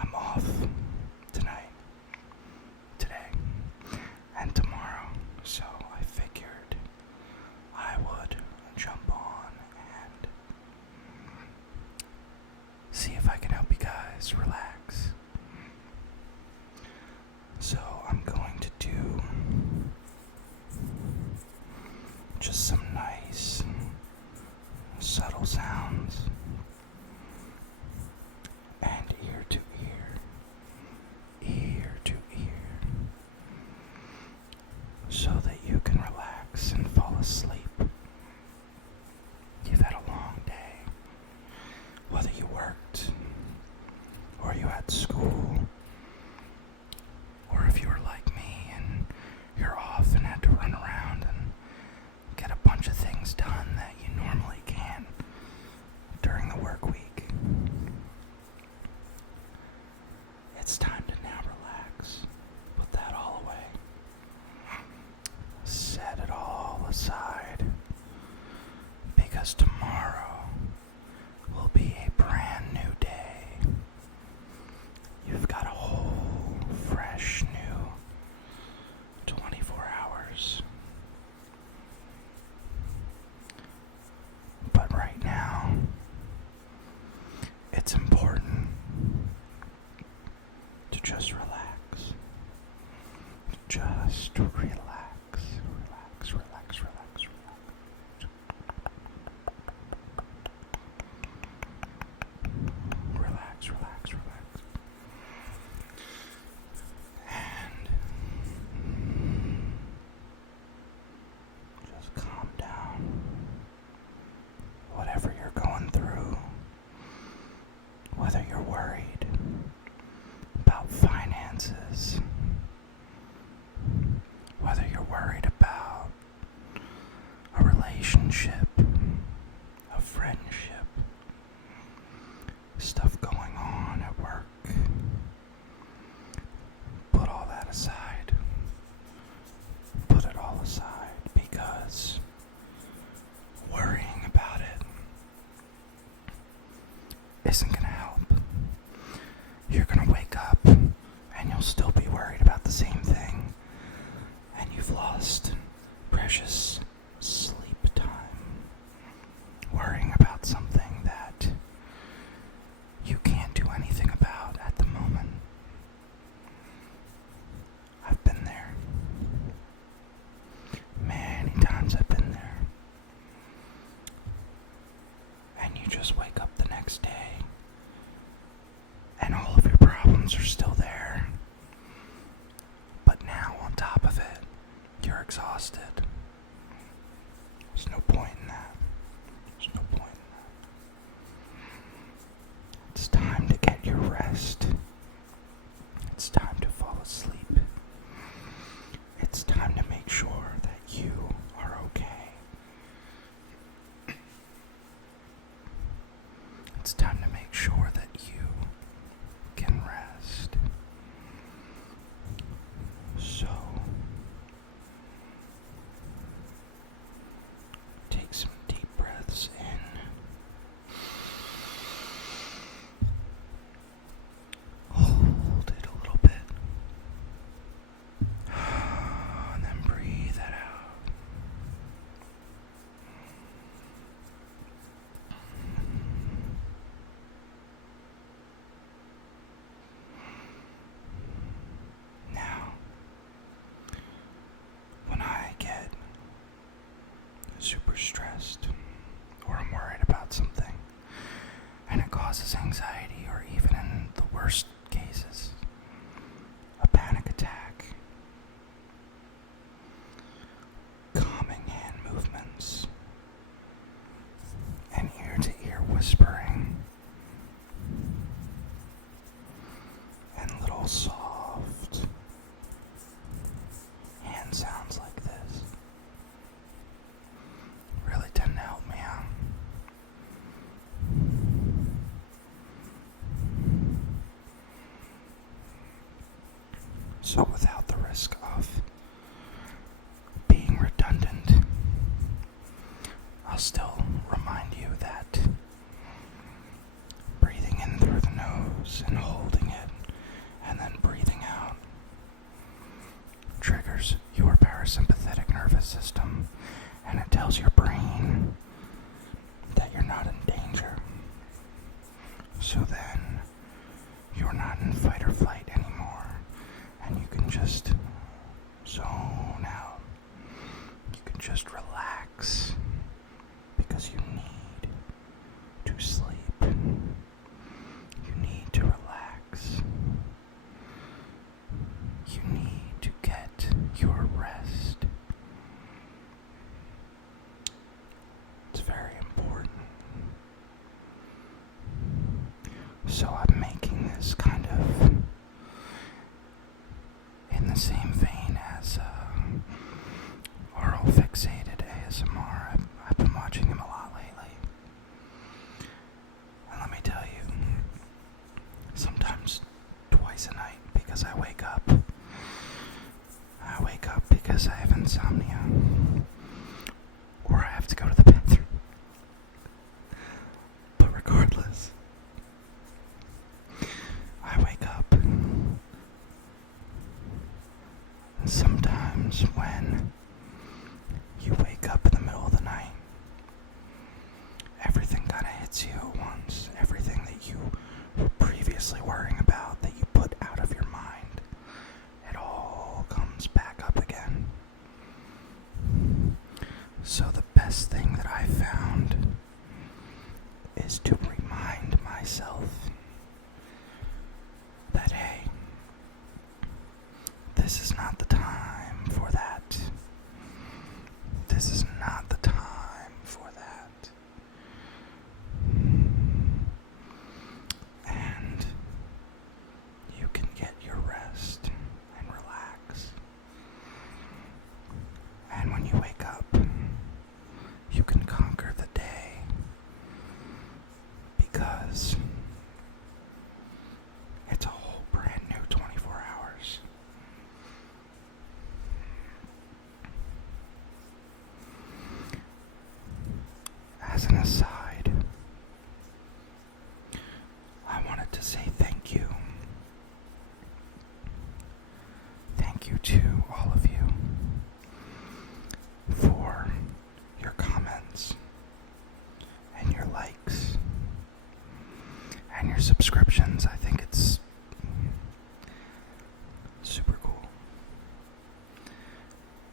I'm off tonight, today, and tomorrow, so I figured I would jump on and see if I can help you guys relax. So I'm going to do just some nice, subtle sounds, and ear to ear, so that you can relax and fall asleep. You've had a long day, whether you worked, or you had school, or if you were like me and you're off and had to run around and get a bunch of things done that you normally can during the work week. It's time to now relax. Put that all away. Set it all aside. Because tomorrow will be a brand new day. You've got a whole fresh new 24 hours. But right now, it's important to just relax. Just relax. Relax. And just calm down. Whatever you're going through, whether you're worried about finances, whether you're worried about a relationship, a friendship, stuff going on at work, put all that aside. Put it all aside, because worrying about it isn't going to help. You're going to wake up and you'll still be worried about the same thing, and you've lost precious sleep time worrying about something that you can't do anything about at the moment. I've been there. Many times I've been there. And you just wake up the next day and all of your problems are still there. But now, on top of it, you're exhausted. There's no point in that. It's time to get your rest. It's time to fall asleep. It's time to make sure that you are okay. It's time to make sure that you can rest. So, take some deep breaths in. Hold it a little bit. And then breathe that out. Now, when I get super stressed, or I'm worried about something, and it causes anxiety, or even in the worst cases, a panic attack, calming hand movements, and ear-to-ear whispering, and little soft hand sounds like this really tend to help me out. So without the risk of being redundant, I'll still remind you that breathing in through the nose and holding it And then breathing out triggers your parasympathetic nervous system, and it tells your brain that you're not in danger. So then you're not in fight or flight anymore, and you can just zone out. You can just relax because you need to sleep. You need to relax. You need to get your rest. It's very important. So I'm making this kind of in the same vein as oral fixated ASMR. I've been watching him a lot lately. And let me tell you, sometimes twice a night because I wake up. I wake up because I have insomnia. Or I have to go to the bathroom. But regardless, I wake up. And sometimes when you wake up in the middle of the night, everything kind of hits you at once. Everything that you were previously worrying about, that you put out of your mind, it all comes back up again. So the best thing that I found is to remind myself that, hey, this is not the time for that. This is not the time for that. And you can get your rest and relax. And when you wake up, you can conquer the day, because it's a whole brand new 24 hours. As an aside, I wanted to say thank you. Thank you to all of you for your comments and your likes and your subscriptions. I think it's super cool.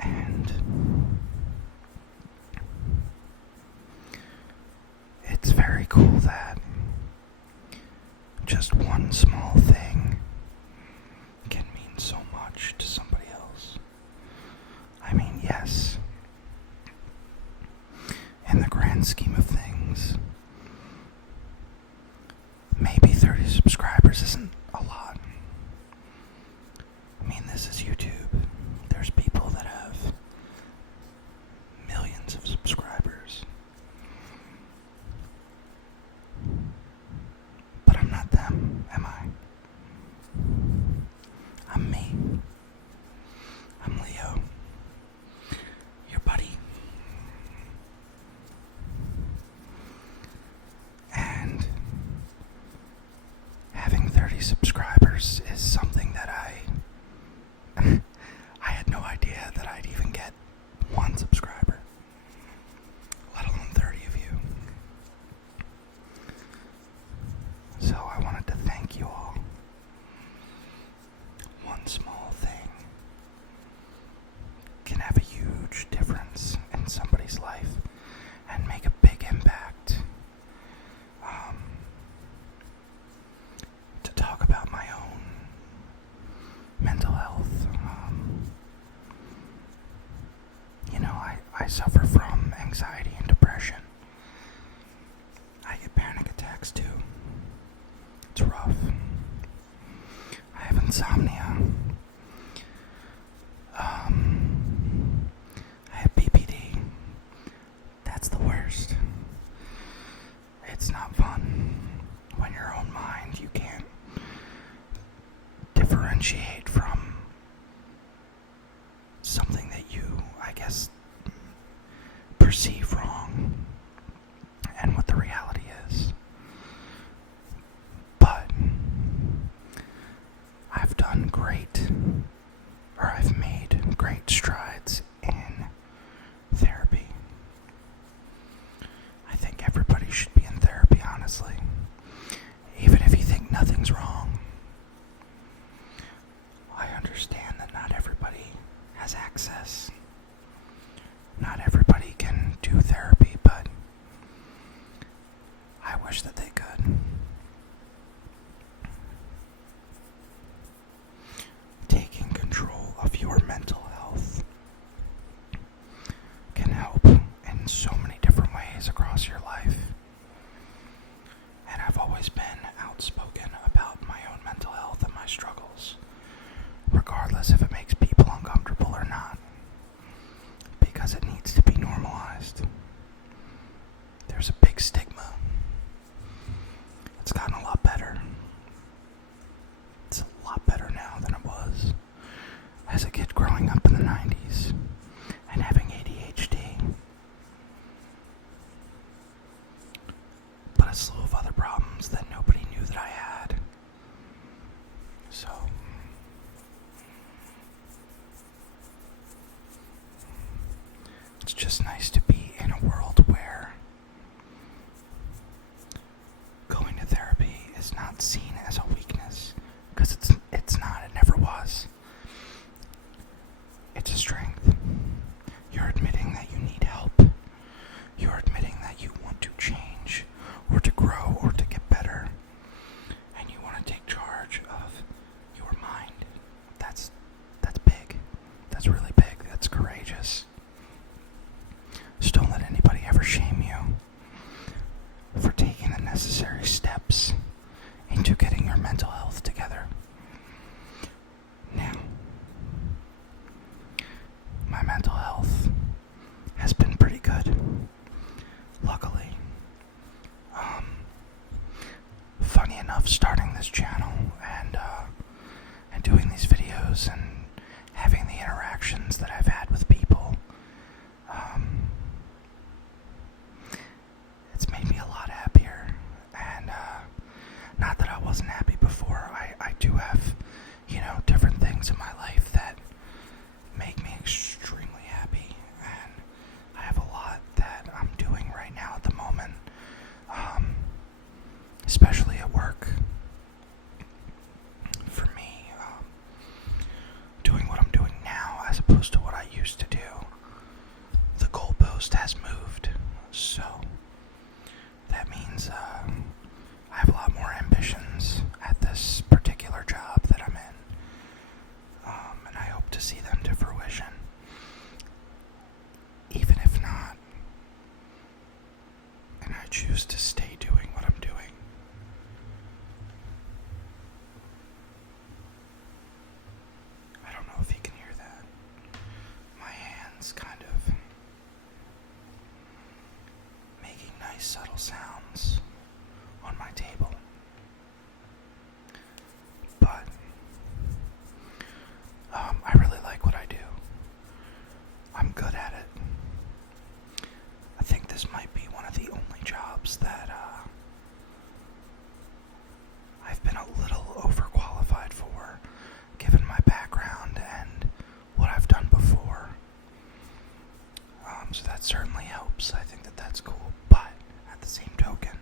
And it's very cool that just one small thing can mean so much to somebody else. I mean, yes, in the grand scheme of things, maybe 30 subscribers isn't a lot. I mean, this is YouTube. There's people that have millions of subscribers. But I'm not them, am I? I'm me. I'm Leo, your buddy. And having 30 subscribers is something that I had no idea that I'd even get one subscriber, let alone 30 of you. So I wanted to thank you all. One small thing can have a huge difference in somebody's life and make a big impact. To talk about my own mental health, I suffer from anxiety and depression. I get panic attacks too. It's rough. I have insomnia. I have BPD. That's the worst. It's not fun. When your own mind, you can't differentiate from something that you, I guess, perceive wrong and what the reality is. But I've I've made great strides in therapy. I think everybody should be in therapy, honestly. Even if you think nothing's wrong. I understand that not everybody has access. Not everybody can do therapy, but I wish that they could. Taking control of your mental health can help in so many different ways across your life. And I've always been outspoken about my own mental health and my struggles, regardless if it makes people uncomfortable or not, because it needs to be normalized. There's a big stigma. It's gotten a lot better. It's a lot better now than it was as a kid growing up in the 90s and having ADHD. But a slew of other problems that nobody knew that I had. So, it's just nice to be in a world where going to therapy is not seen as a weakness, because it's not, it never was. It's a strength. You're admitting that you need help. You're admitting that you want to change, or to grow, or to get better. And you want to take charge of your mind. That's big. That's really big. That's courageous. Just don't let anybody ever shame you for taking the necessary steps into getting your mental health together. Now, my mental health has been pretty good, luckily. Funny enough, starting this channel and doing these videos and having the interactions that I've had with people, it's made me a lot happier. And not that I wasn't happy before. I do have, different things in my life that make me extremely happy, and I have a lot that I'm doing right now at the moment, especially at work. For me, doing what I'm doing now as opposed to what I used to do, the goalpost has moved, so that means I have a lot more ambitions at this particular job that I'm in. And I hope to see them to fruition. Even if not, and I choose to stay doing what I'm doing. I don't know if you can hear that. My hands kind of making nice subtle sounds on my table. But I really like what I do. I'm good at it. I think this might be one of the only jobs that I've been a little overqualified for, given my background and what I've done before. So that certainly helps. I think that that's cool. But at the same token,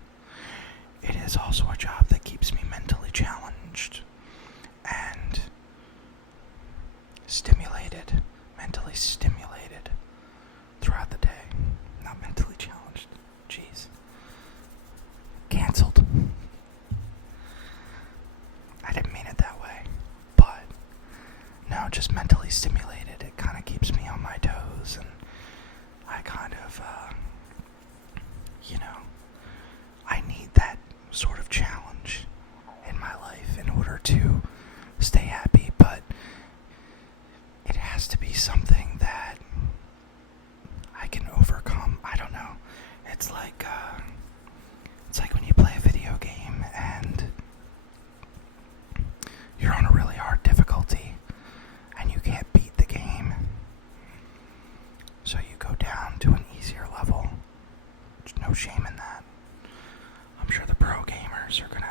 it is also a job that keeps me mentally challenged and mentally stimulated throughout the day. Not mentally challenged. Jeez. Cancelled. I didn't mean it that way. But, no, just mentally stimulated. It kind of keeps me on my toes, and I kind of, I need that sort of challenge in my life in order to stay happy, but it has to be something that I can overcome. I don't know. It's like when you play a video game and you're on a really hard difficulty and you can't beat the game, so you go down to an easier level. There's no shame in that. I'm sure the pro gamers are going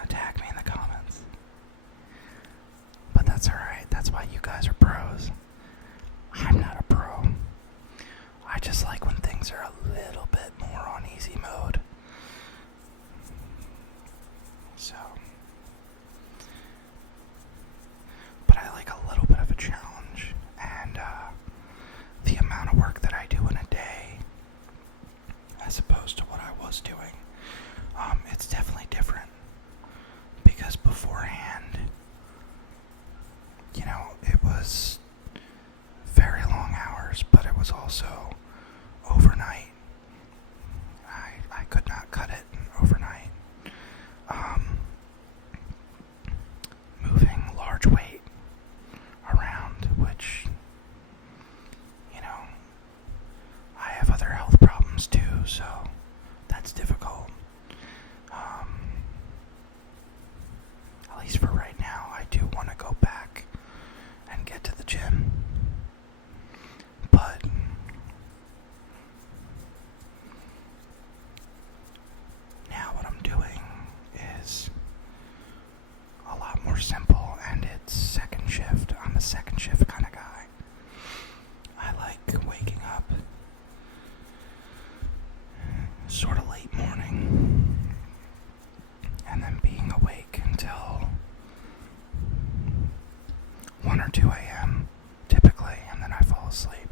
2 a.m. typically, and then I fall asleep.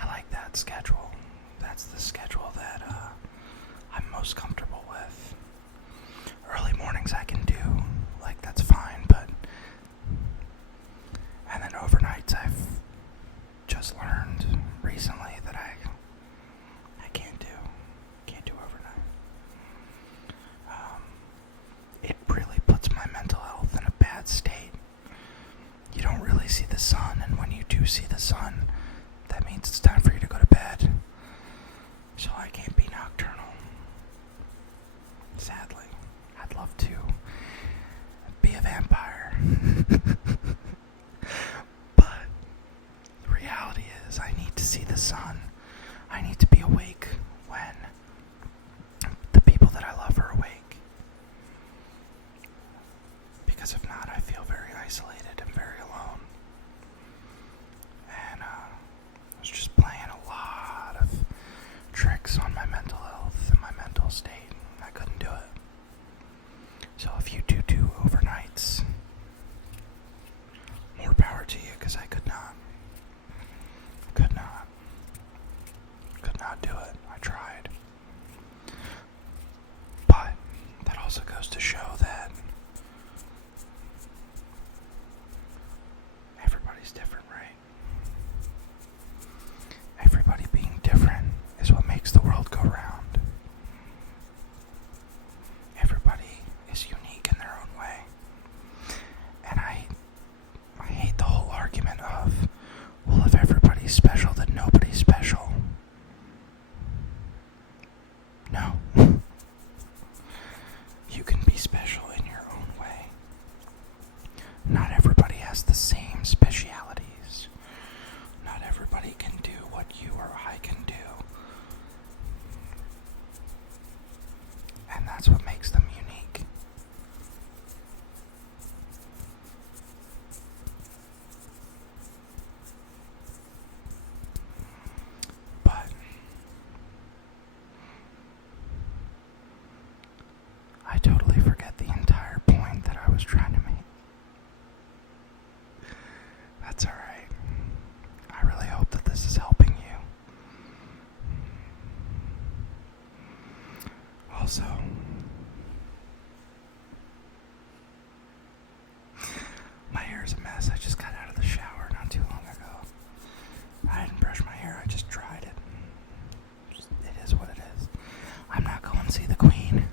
I like that schedule. That's the schedule that I'm most comfortable with. Early mornings I can do, like that's fine, and then overnights I've just learned recently that I can't do overnight. It really puts my mental health in a bad state. You don't really see the sun, and when you do see the sun, that means it's time for you to go to bed. So I can't be nocturnal. Sadly. I'd love to be a vampire. But the reality is I need to see the sun. I need to be awake when the people that I love are awake. Because if not, I feel very isolated and very alone. And I was just playing a lot of tricks on my mental health and my mental state. I couldn't do it. So if you do overnights, more power to you, because I could not. Could not do it. I tried. But that also goes to show that everybody's different, right? Everybody being different is what makes the world go round. Everybody is unique in their own way. And I hate the whole argument of, well, if everybody's special, then nobody's special. No. You can be special in your own way. Not everybody has the same specialities. Not everybody can do what you or I can do. And that's what makes them unique. But I totally forget the entire point that I was trying to make. That's alright. I really hope that this is helping you. Also, my hair is a mess. I just got out of the shower not too long ago. I didn't brush my hair, I just dried it. It is what it is. I'm not going to see the Queen.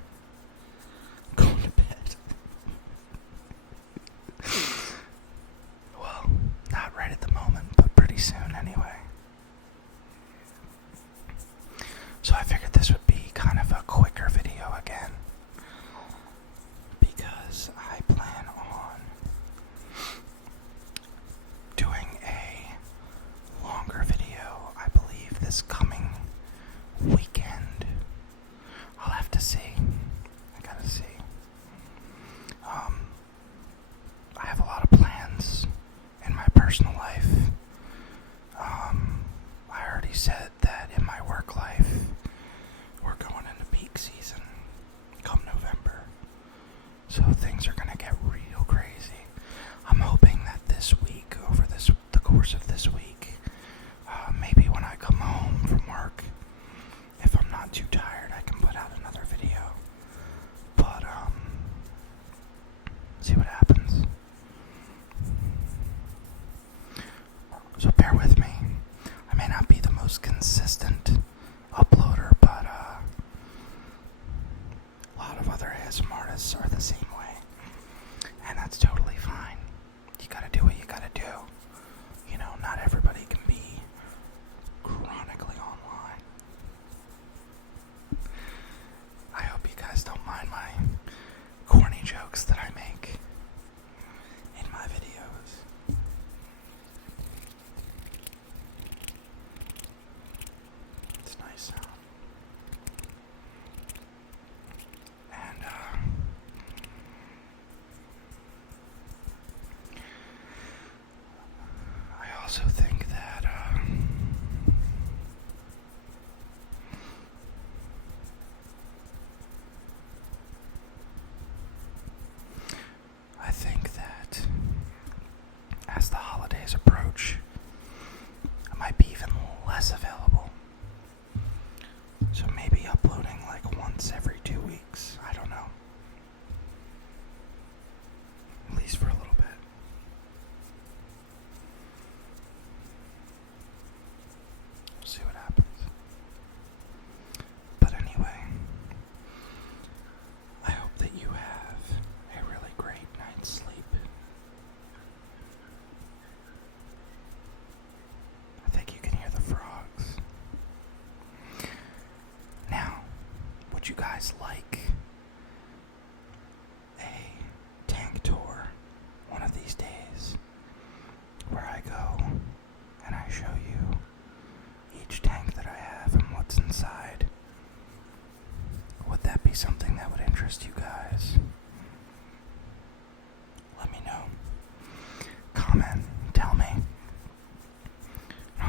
I'm going to bed. Well, not right at the moment, but pretty soon anyway. So I figured this would be kind of a quicker video again, because I plan on doing a longer video, I believe, this coming weekend. I'll have to see. I gotta see. I have a lot of plans in my personal life. I already said that in my work life, we're going into peak season come November. So things are gonna get real crazy. I'm hoping that this week, over the course of this week, maybe when I come home from work, if I'm not too tired, I can put out another video. But, see what happens. So bear with me. I may not be the most consistent uploader, but a lot of other ASMR artists are the same way. And that's totally fine. You gotta do what you gotta do. You know, not everybody can be chronically online. I hope you guys don't mind my corny jokes that I make in my videos. It's nice sound. And, I also think that, as the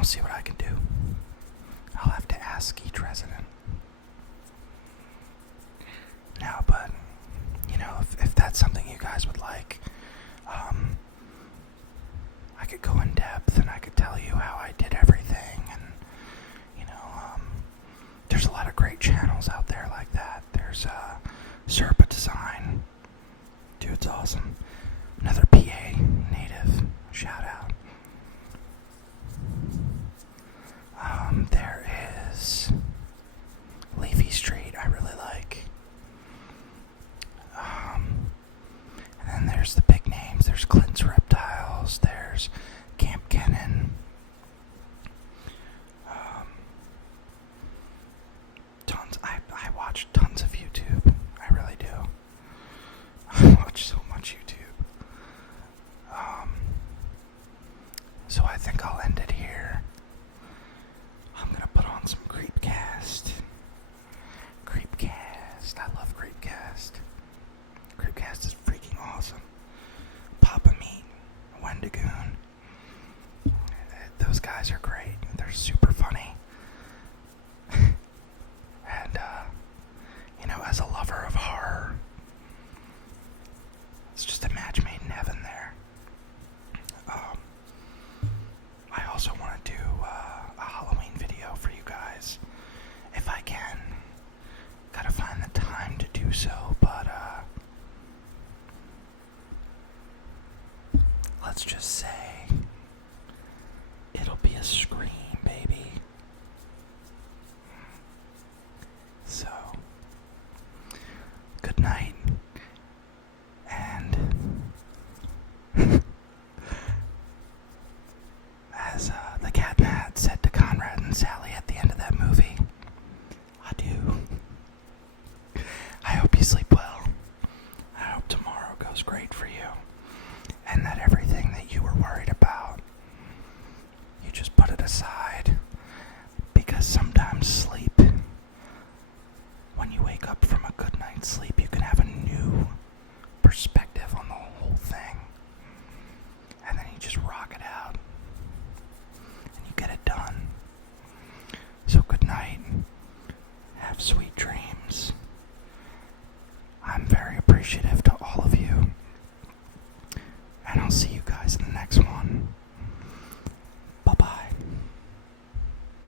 see what I can do. I'll have to ask each resident. No, but, if that's something you guys would like, I could go in depth and I could tell you how I did everything, and, there's a lot of great channels out there like that. There's, Serpa Design. Dude's awesome. Another PA native. Shout out. There is Leafy Street, I really like. And then there's the big names. There's Clint's Reptiles. There's Camp Kennan. I watch tons of YouTube. I really do. I watch so much YouTube. So I think I'll end it here. I'm gonna put on some Creepcast. I love Creepcast. Creepcast is freaking awesome. Papa Meat, Wendigoon. Those guys are great. They're super funny. And, as a lover of horror, it's just a match made in heaven there. I also want to do a Halloween video for you guys, if I can. Gotta find the time to do so, but let's just say it'll be a Scream, baby. So, good night, and as the cat in the hat said to Conrad and Sally at the end of that movie, adieu. I hope you sleep well. I hope tomorrow goes great for you, and that everything that you were worried about, you just put it aside, because sometimes sleep, when you wake up from a good night's sleep,